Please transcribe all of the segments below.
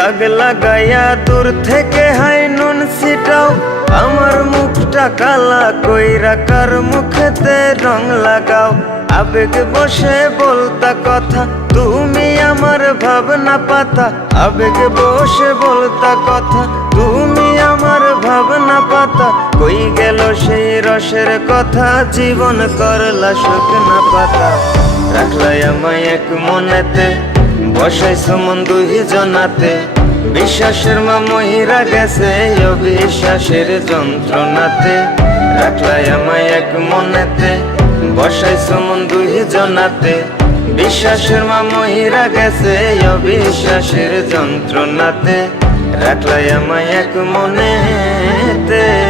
দাগ লাগাইয়া দূর থেকে হাই নুন সিটাও আমার মুখটা কালা কইরা কার মুখেতে রং লাগাও। আবেগ বসে বলতা কথা, তুমি আমার ভাবনা পাতা। আবেগ বসে বলতা কথা, তুমি আমার ভাবনা পাতা। কই গেল সেই রসের কথা, জীবন করলা শুকনা পাতা। রাখলাই আমায় এক মনেতে। বসাইছো মন দুই জনাতে। বিশ্বাসের মা মহিরা গেছে অবিশ্বাসের যন্ত্রণাতে। রাখলাই আমায় এক মনেতে। বসাইছো মন দুই জনাতে। বিশ্বাসের মা মহিরা গেছে অবিশ্বাসের যন্ত্রণাতে। রাখলাই আমায় এক মনেতে।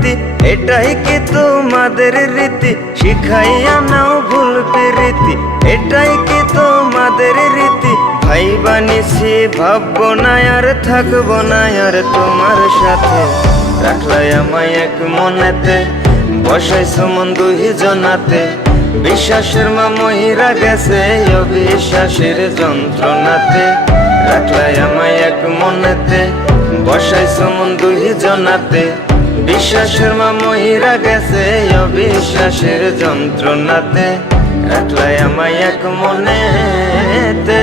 প্রীতি এটাই কি তোমাদের রীতি? শিখাইয়া নাও ভুল প্রীতি, এটাই কি তোমাদের রীতি? ভাই বানিছি, ভাববো না আর থাকব না আর তোমার সাথে। রাখলাই আমায় এক মনেতে, বসাইছো মন দুই জনাতে। বিশ্বাসের মা মহিরা গেছে, অবিশ্বাসের যন্ত্রণাতে। রাখলাই আমায় এক মনেতে, বসাইছো মন দুই জনাতে। বিশ্বাসের মা মহিরা গেছে অবিশ্বাসের যন্ত্রণাতে একলাই আমায় এক মনেতে।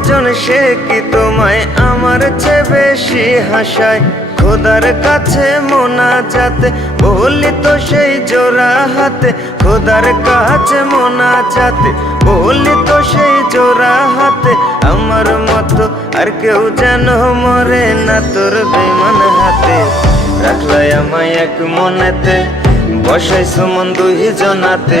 যেজন কি তোমায়? আমার চেয়ে বেশি হাসায়। খোদার কাছে মোনা যাতে বলি তো সেই জোড়া হাতে। খোদার কাছে মোনা যাতে বলি তো সেই জোড়া হাতে। আমার মতো আর কেউ যেন মরে না তোর বেমান হাতে। রাখলাই আমায় এক মনেতে, বসাইছো মন দুই জনাতে